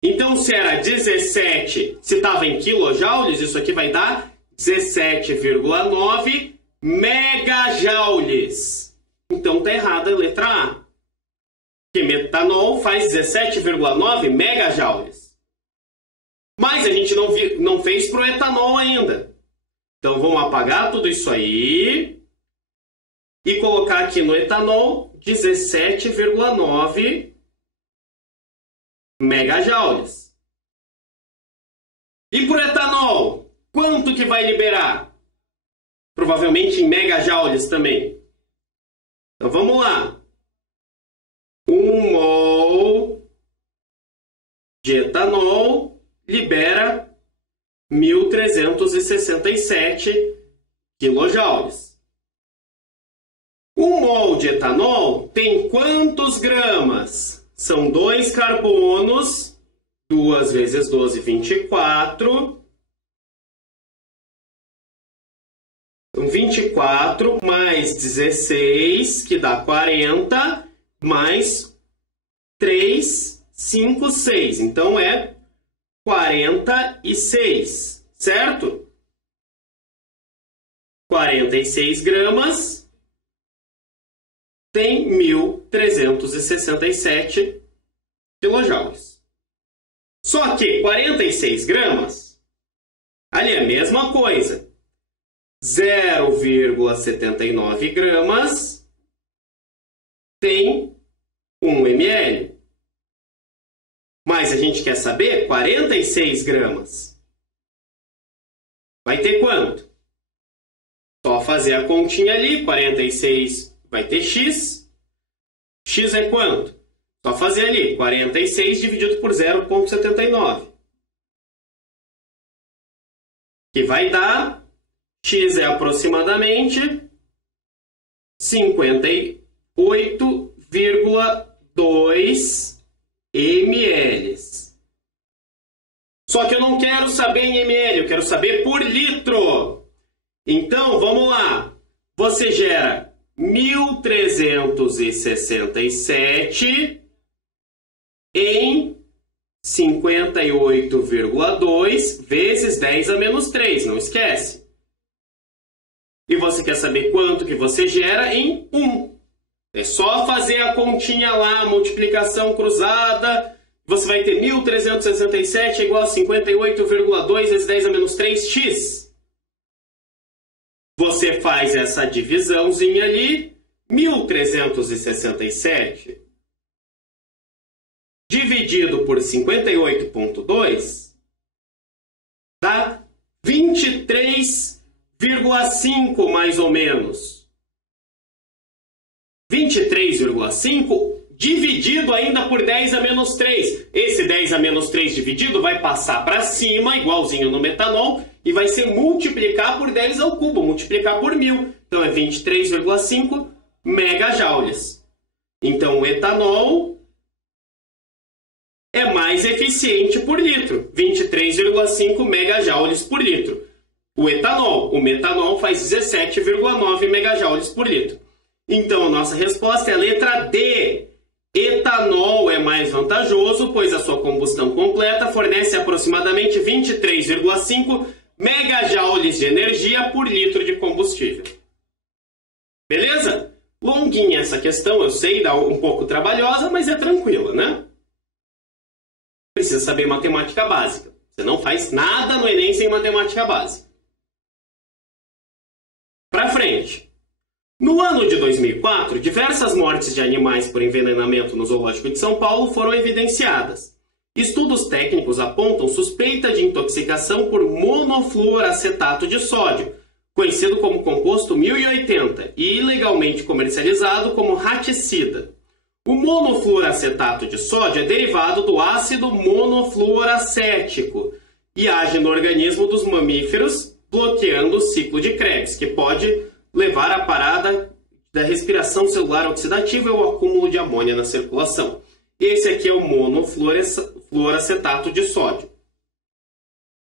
Então, se era 17, se estava em quilojoules, isso aqui vai dar 17,9 megajoules. Então está errada a letra A. Porque metanol faz 17,9 megajoules. Mas a gente não fez para o etanol ainda. Então vamos apagar tudo isso aí e colocar aqui no etanol 17,9 megajoules. E para o etanol, quanto que vai liberar? Provavelmente em megajoules também. Então vamos lá. 1 mol de etanol libera 1.367 quilojoules. 1 mol de etanol tem quantos gramas? São 2 carbonos, 2 vezes 12, 24. Então, 24 mais 16, que dá 40, mais 3, 5, 6. Então, é 46, certo? 46 gramas tem 1.367 quilojoules. Só que 46 gramas, ali é a mesma coisa. 0,79 gramas tem 1 ml. Mas a gente quer saber 46 gramas. Vai ter quanto? Só fazer a continha ali. 46 vai ter x. X é quanto? Só fazer ali. 46 dividido por 0,79. Que vai dar... X é aproximadamente 58,2 ml. Só que eu não quero saber em ml, eu quero saber por litro. Então, vamos lá. Você gera 1.367 em 58,2 vezes 10 a menos 3, não esquece. E você quer saber quanto que você gera em 1. É só fazer a continha lá, a multiplicação cruzada. Você vai ter 1.367 igual a 58,2 vezes 10 a menos 3x. Você faz essa divisãozinha ali. 1.367 dividido por 58,2 dá 23,5 mais ou menos. 23,5 dividido ainda por 10 a menos 3. Esse 10 a menos 3 dividido vai passar para cima, igualzinho no metanol, e vai ser multiplicar por 10 ao cubo, multiplicar por 1.000. Então é 23,5 megajoules. Então o etanol é mais eficiente por litro, 23,5 megajoules por litro. O metanol faz 17,9 megajoules por litro. Então, a nossa resposta é a letra D. Etanol é mais vantajoso, pois a sua combustão completa fornece aproximadamente 23,5 megajoules de energia por litro de combustível. Beleza? Longuinha essa questão, eu sei, dá um pouco trabalhosa, mas é tranquila, né? Precisa saber matemática básica. Você não faz nada no Enem sem matemática básica. Para frente. No ano de 2004, diversas mortes de animais por envenenamento no Zoológico de São Paulo foram evidenciadas. Estudos técnicos apontam suspeita de intoxicação por monofluoracetato de sódio, conhecido como composto 1080 e ilegalmente comercializado como raticida. O monofluoracetato de sódio é derivado do ácido monofluoracético e age no organismo dos mamíferos, bloqueando o ciclo de Krebs, que pode levar à parada da respiração celular oxidativa e ao acúmulo de amônia na circulação. Esse aqui é o monofluoracetato de sódio.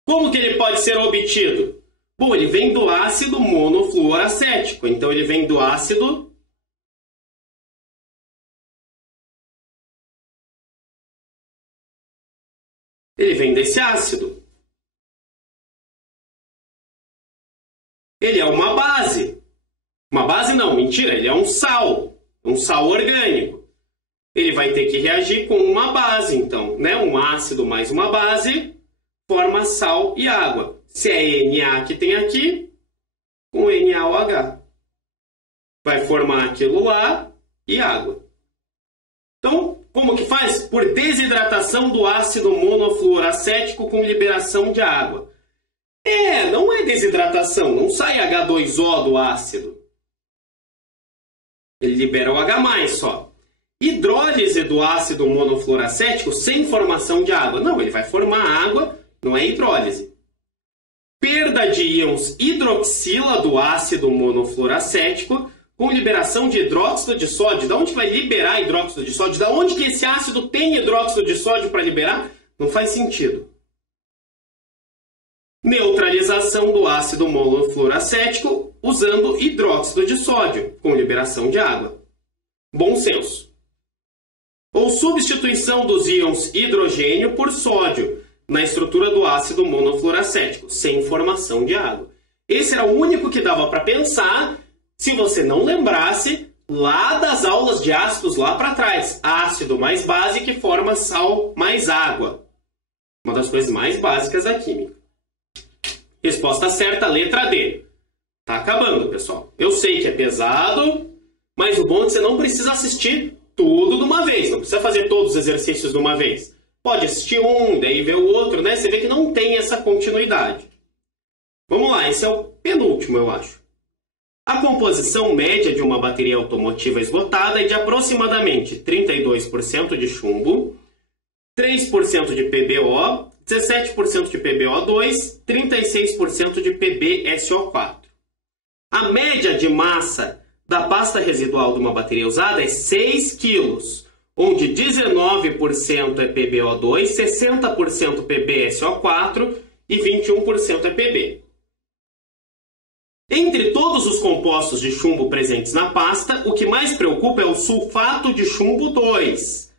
Como que ele pode ser obtido? Bom, ele vem do ácido monofluoracético. Então, ele vem do ácido desse ácido. Ele é uma base. Uma base não, mentira, ele é um sal orgânico. Ele vai ter que reagir com uma base, então, né? Um ácido mais uma base forma sal e água. Se é Na que tem aqui, com NaOH. Vai formar aquilo lá e água. Então, como que faz? Por desidratação do ácido monofluoracético com liberação de água. Não é desidratação, não sai H2O do ácido. Ele libera o H+, só. Hidrólise do ácido monofluoracético sem formação de água. Não, ele vai formar água, não é hidrólise. Perda de íons hidroxila do ácido monofluoracético com liberação de hidróxido de sódio. Da onde vai liberar hidróxido de sódio? Da onde que esse ácido tem hidróxido de sódio para liberar? Não faz sentido. Neutralização do ácido monofluoracético usando hidróxido de sódio, com liberação de água. Bom senso. Ou substituição dos íons hidrogênio por sódio na estrutura do ácido monofluoracético, sem formação de água. Esse era o único que dava para pensar se você não lembrasse lá das aulas de ácidos lá para trás. Ácido mais base que forma sal mais água. Uma das coisas mais básicas da química. Resposta certa, letra D. Tá acabando, pessoal. Eu sei que é pesado, mas o bom é que você não precisa assistir tudo de uma vez. Não precisa fazer todos os exercícios de uma vez. Pode assistir um, daí ver o outro, né? Você vê que não tem essa continuidade. Vamos lá, esse é o penúltimo, eu acho. A composição média de uma bateria automotiva esgotada é de aproximadamente 32% de chumbo, 3% de PbO, 17% de PbO2, 36% de PbSO4. A média de massa da pasta residual de uma bateria usada é 6 kg, onde 19% é PbO2, 60% PbSO4 e 21% é Pb. Entre todos os compostos de chumbo presentes na pasta, o que mais preocupa é o sulfato de chumbo 2.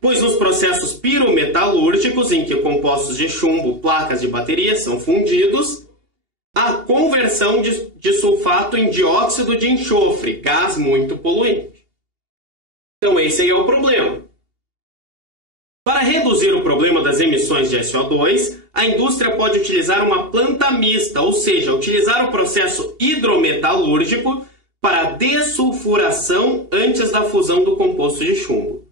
Pois nos processos pirometalúrgicos, em que compostos de chumbo, placas de bateria, são fundidos, há conversão de sulfato em dióxido de enxofre, gás muito poluente. Então esse aí é o problema. Para reduzir o problema das emissões de SO2, a indústria pode utilizar uma planta mista, ou seja, utilizar o processo hidrometalúrgico para dessulfuração antes da fusão do composto de chumbo.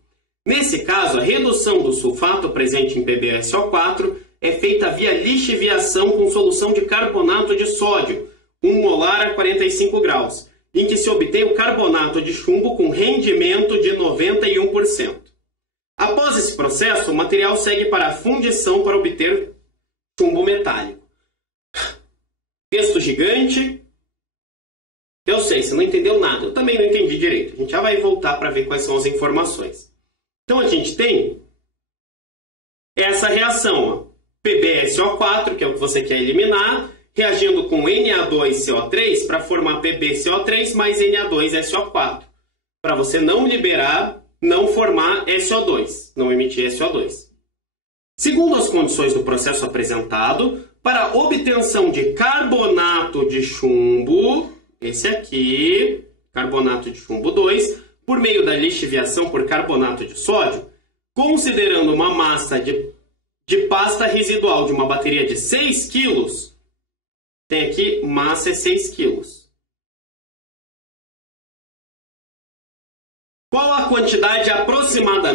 Nesse caso, a redução do sulfato presente em PbSO4 é feita via lixiviação com solução de carbonato de sódio, 1 molar a 45 graus, em que se obtém o carbonato de chumbo com rendimento de 91%. Após esse processo, o material segue para a fundição para obter chumbo metálico. Texto gigante. Eu sei, você não entendeu nada. Eu também não entendi direito. A gente já vai voltar para ver quais são as informações. Então, a gente tem essa reação, ó, PbSO4, que é o que você quer eliminar, reagindo com Na2CO3 para formar PbCO3 mais Na2SO4, para você não liberar, não formar SO2, não emitir SO2. Segundo as condições do processo apresentado, para obtenção de carbonato de chumbo, esse aqui, carbonato de chumbo 2, por meio da lixiviação por carbonato de sódio, considerando uma massa de pasta residual de uma bateria de 6 kg, tem aqui massa é 6 kg. Qual a quantidade aproximada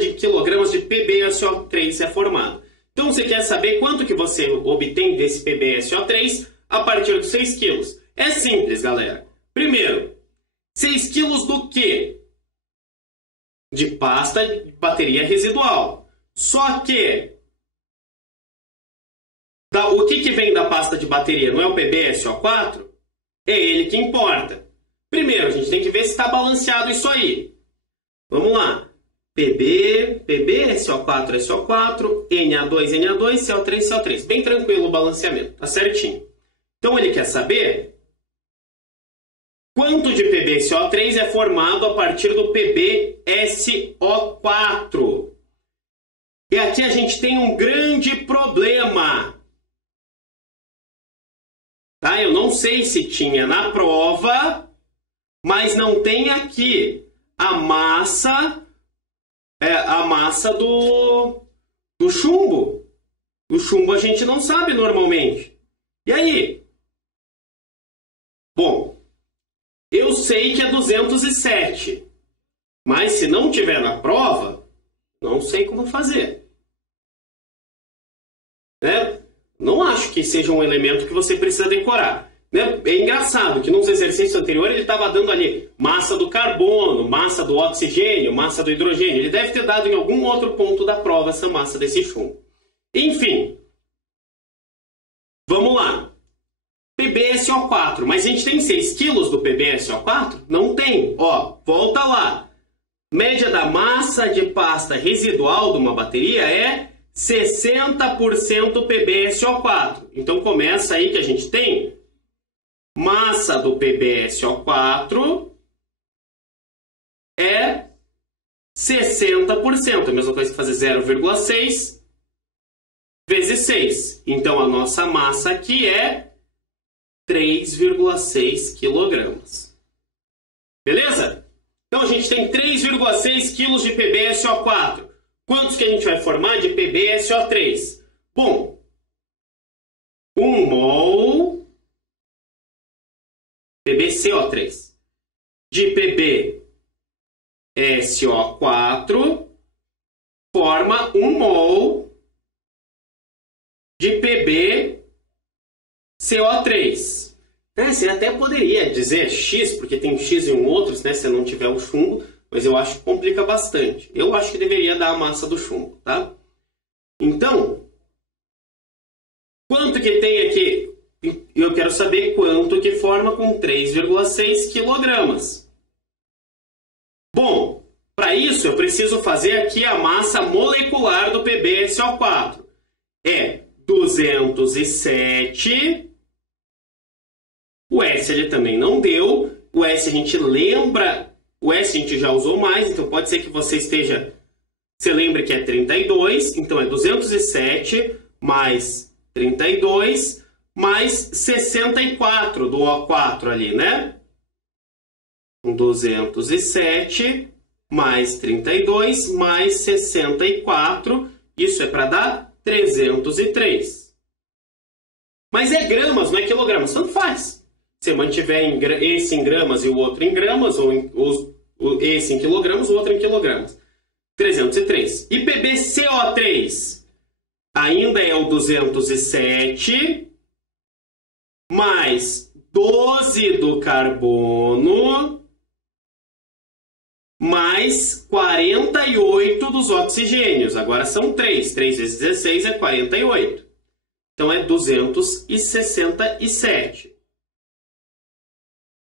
de quilogramas de PbSO3 é formada? Então você quer saber quanto que você obtém desse PbSO3 a partir dos 6 kg. É simples, galera. Primeiro, 6 kg do quê? De pasta de bateria residual. Só que o que vem da pasta de bateria? Não é o PbSO4? É ele que importa. Primeiro, a gente tem que ver se está balanceado isso aí. Vamos lá. PB, SO4, SO4, Na2, Na2, CO3, CO3. Bem tranquilo o balanceamento, tá certinho. Então ele quer saber quanto de PbSO3 é formado a partir do PbSO4. E aqui a gente tem um grande problema. Tá? Eu não sei se tinha na prova, mas não tem aqui a massa do chumbo. O chumbo a gente não sabe normalmente. E aí? Bom, eu sei que é 207, mas se não tiver na prova, não sei como fazer. Né? Não acho que seja um elemento que você precisa decorar. Né? É engraçado que nos exercícios anteriores ele estava dando ali massa do carbono, massa do oxigênio, massa do hidrogênio. Ele deve ter dado em algum outro ponto da prova essa massa desse chumbo. Enfim, vamos lá. PbSO4, mas a gente tem 6 quilos do PbSO4? Não tem. Ó, volta lá. Média da massa de pasta residual de uma bateria é 60% PbSO4. Então começa aí que a gente tem massa do PbSO4 é 60%. A mesma coisa que fazer 0,6 vezes 6. Então a nossa massa aqui é 3,6 kg. Beleza? Então a gente tem 3,6 kg de PbSO4. Quantos que a gente vai formar de PbSO3? Bom, 1 mol PbCO3 de PbSO4 forma 1 mol de PbCO3. Você até poderia dizer X, porque tem X em outros, né, se não tiver o chumbo, mas eu acho que complica bastante. Eu acho que deveria dar a massa do chumbo, tá? Então, quanto que tem aqui? Eu quero saber quanto que forma com 3,6 kg. Bom, para isso eu preciso fazer aqui a massa molecular do PbSO4. É 207. O S ele também não deu. O S a gente lembra. O S a gente já usou mais, então pode ser que você esteja... Você lembre que é 32, então é 207 mais 32 mais 64 do O4 ali, né? 207 mais 32 mais 64. Isso é para dar 303. Mas é gramas, não é quilogramas. Tanto faz. Se mantiver esse em gramas e o outro em gramas, ou esse em quilogramas, o outro em quilogramas. 303. E PbCO3 ainda é o 207 mais 12 do carbono mais 48 dos oxigênios. Agora são 3. 3 vezes 16 é 48. Então é 267.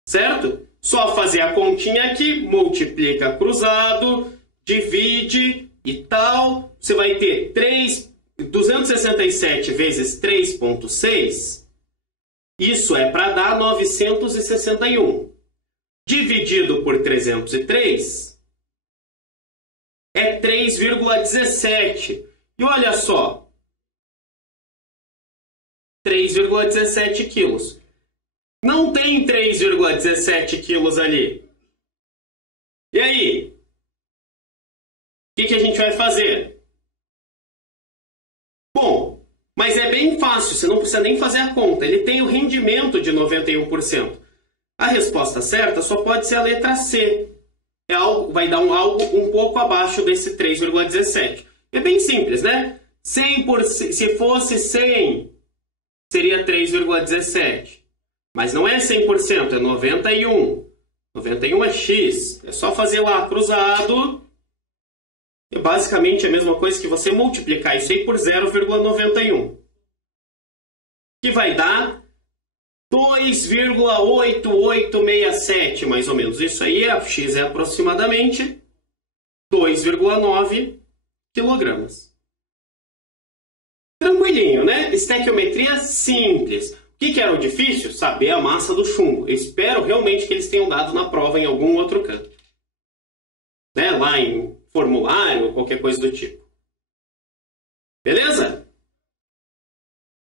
Certo? Só fazer a continha aqui, multiplica cruzado, divide e tal. Você vai ter 267 vezes 3,6. Isso é para dar 961. Dividido por 303 é 3,17. E olha só, 3,17 quilos. Não tem 3,17 quilos ali. E aí? O que a gente vai fazer? Bom, mas é bem fácil, você não precisa nem fazer a conta. Ele tem o rendimento de 91%. A resposta certa só pode ser a letra C. Vai dar algo um pouco abaixo desse 3,17. É bem simples, né? 100 se fosse 100, seria 3,17. Mas não é 100%, é 91. 91 é X. É só fazer lá, cruzado. É basicamente a mesma coisa que você multiplicar isso aí por 0,91. Que vai dar 2,8867, mais ou menos. Isso aí, X é aproximadamente 2,9 quilogramas. Tranquilinho, né? Estequiometria simples. O que era o difícil? Saber a massa do chumbo. Eu espero realmente que eles tenham dado na prova em algum outro canto. Né? Lá em formulário ou qualquer coisa do tipo. Beleza?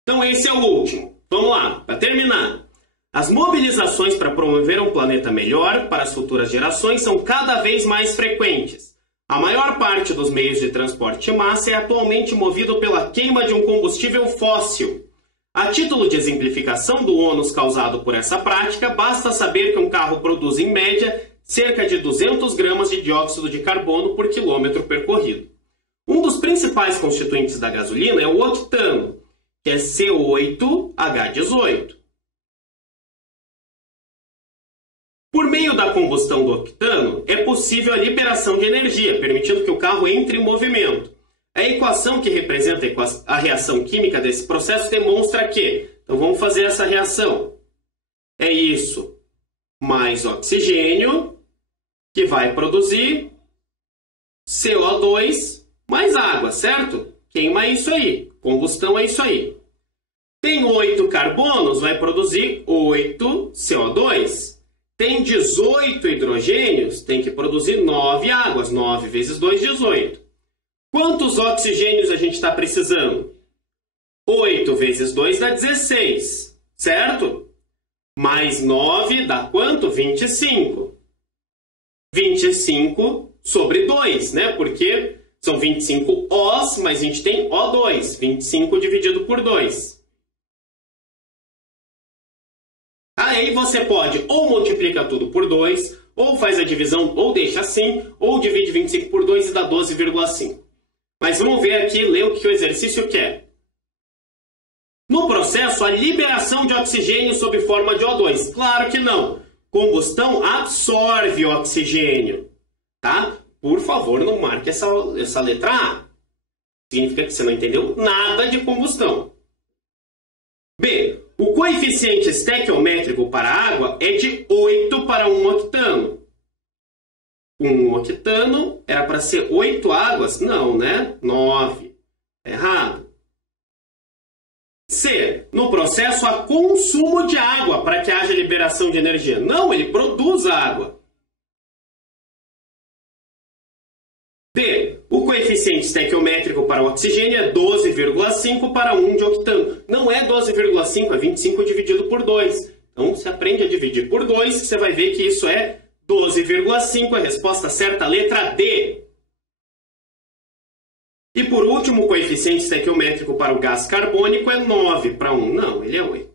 Então esse é o último. vamos lá, para terminar. As mobilizações para promover um planeta melhor para as futuras gerações são cada vez mais frequentes. A maior parte dos meios de transporte de massa é atualmente movido pela queima de um combustível fóssil. A título de exemplificação do ônus causado por essa prática, basta saber que um carro produz, em média, cerca de 200 gramas de dióxido de carbono por quilômetro percorrido. Um dos principais constituintes da gasolina é o octano, que é C8H18. Por meio da combustão do octano, é possível a liberação de energia, permitindo que o carro entre em movimento. A equação que representa a reação química desse processo demonstra que, então vamos fazer essa reação, é isso mais oxigênio, que vai produzir CO2 mais água, certo? Queima isso aí, combustão é isso aí. Tem 8 carbonos, vai produzir 8 CO2. Tem 18 hidrogênios, tem que produzir 9 águas. 9 vezes 2, 18. Quantos oxigênios a gente está precisando? 8 vezes 2 dá 16, certo? Mais 9 dá quanto? 25. 25 sobre 2, né? Porque são 25 Os, mas a gente tem O2. 25 dividido por 2. Aí você pode ou multiplica tudo por 2, ou faz a divisão, ou deixa assim, ou divide 25 por 2 e dá 12,5. Mas vamos ver aqui, ler o que o exercício quer. No processo, a liberação de oxigênio sob forma de O2. Claro que não. Combustão absorve oxigênio. Tá? Por favor, não marque essa letra A. Significa que você não entendeu nada de combustão. B. O coeficiente estequiométrico para a água é de 8 para 1 octano. 1 octano era para ser 8 águas? Não, né? 9. Errado. C. No processo há consumo de água para que haja liberação de energia. Não, ele produz água. D. O coeficiente estequiométrico para o oxigênio é 12,5 para 1 de octano. Não é 12,5, é 25 dividido por 2. Então, você aprende a dividir por 2, que você vai ver que isso é 12,5. A resposta certa, letra D. E por último, o coeficiente estequiométrico para o gás carbônico é 9 para 1. Não, ele é 8.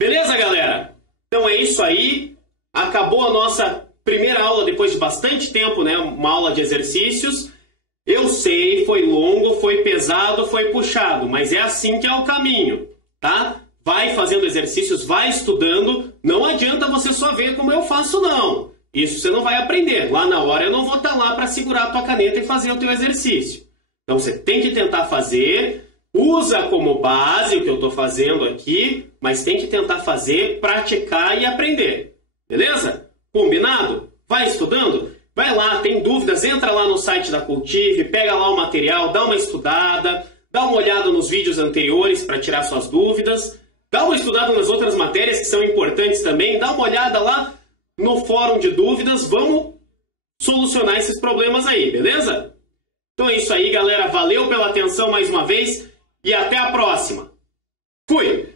Beleza, galera? Então é isso aí. Acabou a nossa primeira aula depois de bastante tempo, né? Uma aula de exercícios. Eu sei, foi longo, foi pesado, foi puxado, mas é assim que é o caminho, tá? Vai fazendo exercícios, vai estudando. Não adianta você só ver como eu faço, não. Isso você não vai aprender. Lá na hora eu não vou estar lá para segurar a tua caneta e fazer o teu exercício. Então você tem que tentar fazer. Usa como base o que eu estou fazendo aqui, mas tem que tentar fazer, praticar e aprender. Beleza? Combinado? Vai estudando? Vai lá, tem dúvidas, entra lá no site da Cultive, pega lá o material, dá uma estudada, dá uma olhada nos vídeos anteriores para tirar suas dúvidas, dá uma estudada nas outras matérias que são importantes também, dá uma olhada lá no fórum de dúvidas, vamos solucionar esses problemas aí, beleza? Então é isso aí, galera, valeu pela atenção mais uma vez e até a próxima. Fui!